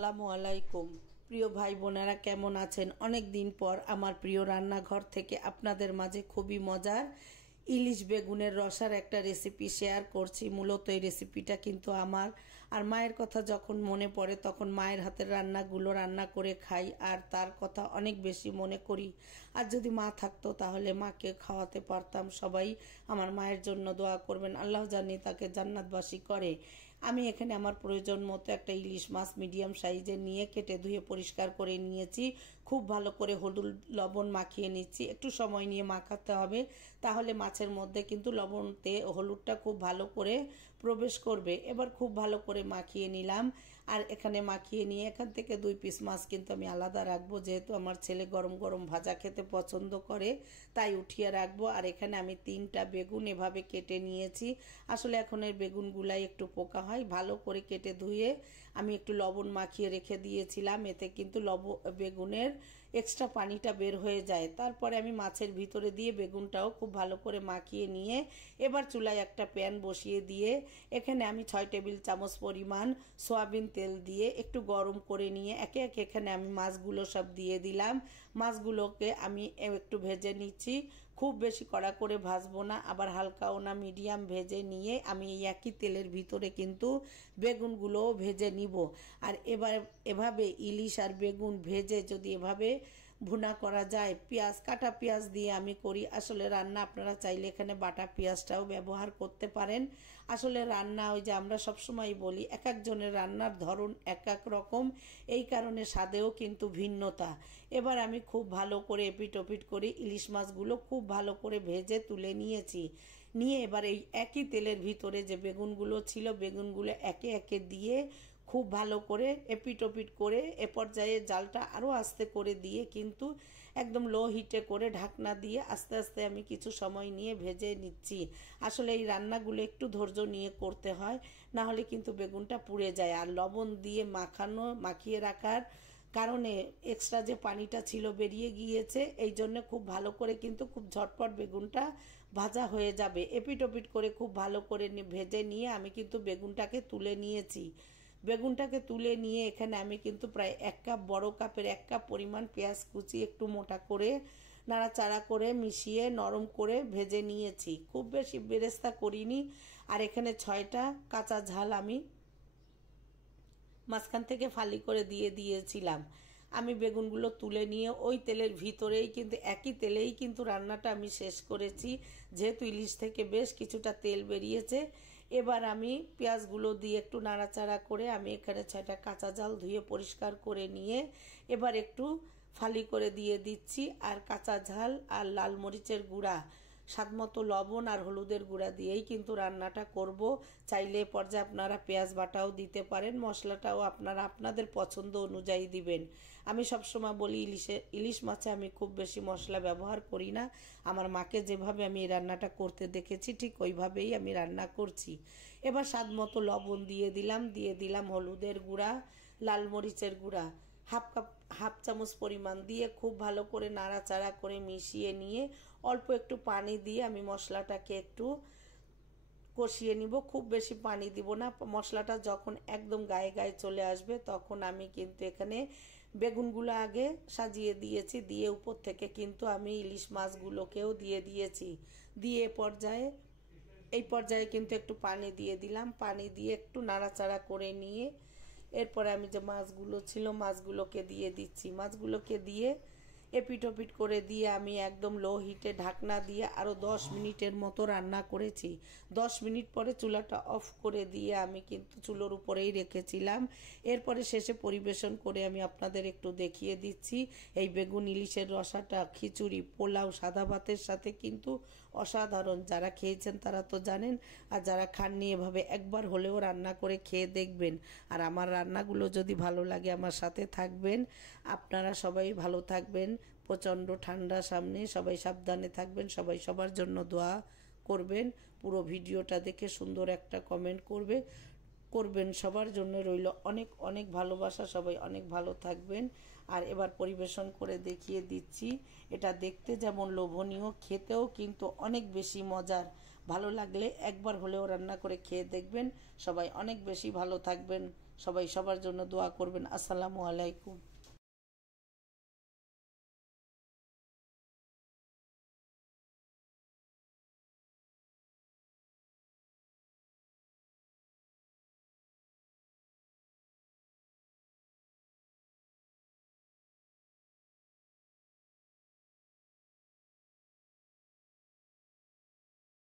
আসসালামু আলাইকুম প্রিয় ভাই বোনেরা, কেমন আছেন? অনেক দিন পর আমার প্রিয় রান্নাঘর থেকে আপনাদের মাঝে খুবই মজার ইলিশ বেগুনের রসার একটা রেসিপি শেয়ার করছি। মূলত এই রেসিপিটা কিন্তু আমার আর মায়ের কথা যখন মনে পড়ে তখন মায়ের হাতের রান্নাগুলো রান্না করে খাই আর তার কথা অনেক বেশি মনে করি। আর যদি মা থাকতো তাহলে মাকে খাওয়াতে পারতাম। সবাই আমার মায়ের জন্য দোয়া করবেন, আল্লাহ জানি তাকে জান্নাতবাসী করে। আমি এখানে আমার প্রয়োজন মতো একটা ইলিশ মাছ মিডিয়াম সাইজের নিয়ে কেটে ধুয়ে পরিষ্কার করে নিয়েছি। খুব ভালো করে হলুদ লবণ মাখিয়ে নিচ্ছি। একটু সময় নিয়ে মাখাতে হবে, তাহলে মাছের মধ্যে কিন্তু লবণতে হলুদটা খুব ভালো করে প্রবেশ করবে। এবার খুব ভালো করে মাখিয়ে নিলাম। আর এখানে মাখিয়ে নিয়ে এখান থেকে 2 পিস মাছ কিন্তু আমি আলাদা রাখবো, যেহেতু আমার ছেলে গরম গরম ভাজা খেতে পছন্দ করে, তাই উঠিয়ে রাখবো। আর এখানে আমি 3টা বেগুন এভাবে কেটে নিয়েছি। আসলে এখন এর বেগুনগুলাই একটু পোকা হয়। ভালো করে কেটে ধুয়ে আমি একটু লবণ মাখিয়ে রেখে দিয়েছিলাম, এতে কিন্তু বেগুনের এক্সট্রা পানিটা বের হয়ে যায়। তারপরে আমি মাছের ভিতরে দিয়ে বেগুনটাও খুব ভালো করে মাখিয়ে নিয়ে এবার চুলায় একটা প্যান বসিয়ে দিয়ে এখানে আমি 6 টেবিল চামচ পরিমাণ সয়াবিন তেল দিয়ে একটু গরম করে নিয়ে একে একে এখানে আমি মাছগুলো সব দিয়ে দিলাম। মাছগুলোকে আমি একটু ভেজে নিচ্ছি। খুব বেশি কড়া করে ভাজবো না, আবার হালকাও না, মিডিয়াম ভেজে নিয়ে আমি এই একই তেলের ভিতরে কিন্তু বেগুনগুলোও ভেজে নিব। আর এবার এভাবে ইলিশ আর বেগুন ভেজে যদি এভাবে ভুনা করা যায়, কাটা পেঁয়াজ দিয়ে আমি করি। আসলে রান্না আপনারা চাইলে এখানে বাটা পেঁয়াজটাও ব্যবহার করতে পারেন। আসলে রান্না ওই যে আমরা সবসময় বলি, এক একজনের রান্নার ধরন এক এক রকম, এই কারণে স্বাদেও কিন্তু ভিন্নতা। এবার আমি খুব ভালো করে এপিট ওপিট করে ইলিশ মাছগুলো খুব ভালো করে ভেজে তুলে নিয়েছি। নিয়ে এবার এই একই তেলের ভিতরে যে বেগুনগুলো ছিল, বেগুনগুলো একে একে দিয়ে খুব ভালো করে এপিট ওপিট করে এ পর্যায়ে জালটা আরও আস্তে করে দিয়ে কিন্তু একদম লো হিটে করে ঢাকনা দিয়ে আস্তে আস্তে আমি কিছু সময় নিয়ে ভেজে নিচ্ছি। আসলে এই রান্নাগুলো একটু ধৈর্য নিয়ে করতে হয়, না হলে কিন্তু বেগুনটা পুড়ে যায়। আর লবণ দিয়ে মাখিয়ে রাখার কারণে এক্সট্রা যে পানিটা ছিল বেরিয়ে গিয়েছে, এই জন্য খুব ভালো করে কিন্তু খুব ঝটপট বেগুনটা ভাজা হয়ে যাবে। এপিট ওপিট করে খুব ভালো করে ভেজে নিয়ে আমি কিন্তু বেগুনটাকে তুলে নিয়েছি। বেগুনটাকে তুলে নিয়ে এখানে আমি কিন্তু প্রায় 1 কাপ, বড় কাপের 1 কাপ পরিমাণ পেঁয়াজ কুচি একটু মোটা করে নাড়াচাড়া করে মিশিয়ে নরম করে ভেজে নিয়েছি। খুব বেশি বেরেস্তা করিনি। আর এখানে 6টা কাঁচা ঝাল আমি মাঝখান থেকে ফালি করে দিয়ে দিয়েছিলাম। আমি বেগুনগুলো তুলে নিয়ে ওই তেলের ভিতরেই কিন্তু একই তেলেই কিন্তু রান্নাটা আমি শেষ করেছি, যেহেতু ইলিশ থেকে বেশ কিছুটা তেল বেরিয়েছে। এবার আমি পেঁয়াজগুলো দিয়ে একটু নাড়াচাড়া করে আমি এখানে 6টা কাঁচা ঝাল ধুয়ে পরিষ্কার করে নিয়ে এবার একটু ফালি করে দিয়ে দিচ্ছি। আর কাঁচা ঝাল আর লাল মরিচের গুঁড়া, স্বাদমতো লবণ আর হলুদের গুঁড়া দিয়েই কিন্তু রান্নাটা করব। চাইলে পর্যায়ে আপনারা পেঁয়াজ বাটাও দিতে পারেন, মশলাটাও আপনারা আপনাদের পছন্দ অনুযায়ী দিবেন। আমি সবসময় বলি ইলিশ মাছে আমি খুব বেশি মশলা ব্যবহার করি না। আমার মাকে যেভাবে আমি এই রান্নাটা করতে দেখেছি ঠিক ওইভাবেই আমি রান্না করছি। এবার স্বাদমতো লবণ দিয়ে দিলাম হলুদের গুঁড়া, লাল মরিচের গুঁড়া হাফ চামচ পরিমাণ দিয়ে খুব ভালো করে নাড়াচাড়া করে মিশিয়ে নিয়ে অল্প একটু পানি দিয়ে আমি মশলাটাকে একটু কষিয়ে নিব। খুব বেশি পানি দিব না। মশলাটা যখন একদম গায়ে গায়ে চলে আসবে তখন আমি কিন্তু এখানে বেগুনগুলো আগে সাজিয়ে দিয়েছি, দিয়ে উপর থেকে কিন্তু আমি ইলিশ মাছগুলোকেও দিয়ে দিয়েছি। দিয়ে এই পর্যায়ে কিন্তু একটু পানি দিয়ে দিলাম। পানি দিয়ে একটু নাড়াচাড়া করে নিয়ে এরপরে আমি যে মাছগুলো ছিল মাছগুলোকে দিয়ে দিচ্ছি। মাছগুলোকে দিয়ে এপিট ওপিট করে দিয়ে আমি একদম লো হিটে ঢাকনা দিয়ে আরও 10 মিনিটের মতো রান্না করেছি। 10 মিনিট পরে চুলাটা অফ করে দিয়ে আমি কিন্তু চুলোর উপরেই রেখেছিলাম। এরপরে শেষে পরিবেশন করে আমি আপনাদের একটু দেখিয়ে দিচ্ছি। এই বেগুন ইলিশের রসাটা খিচুড়ি, পোলাও, সাদা ভাতের সাথে কিন্তু অসাধারণ। যারা খেয়েছেন তারা তো জানেন, আর যারা খাননি এভাবে একবার হলেও রান্না করে খেয়ে দেখবেন। আর আমার রান্নাগুলো যদি ভালো লাগে আমার সাথে থাকবেন। আপনারা সবাই ভালো থাকবেন। প্রচণ্ড ঠান্ডা সামনে, সবাই সাবধানে থাকবেন। সবাই সবার জন্য দোয়া করবেন। পুরো ভিডিওটা দেখে সুন্দর একটা কমেন্ট করবেন। সবার জন্য রইল অনেক অনেক ভালোবাসা। সবাই অনেক ভালো থাকবেন। আর এবার পরিবেশন করে দেখিয়ে দিচ্ছি। এটা দেখতে যেমন লোভনীয়, খেতেও কিন্তু অনেক বেশি মজার। ভালো লাগলে একবার হলেও রান্না করে খেয়ে দেখবেন। সবাই অনেক বেশি ভালো থাকবেন। সবাই সবার জন্য দোয়া করবেন। আসসালামু আলাইকুম।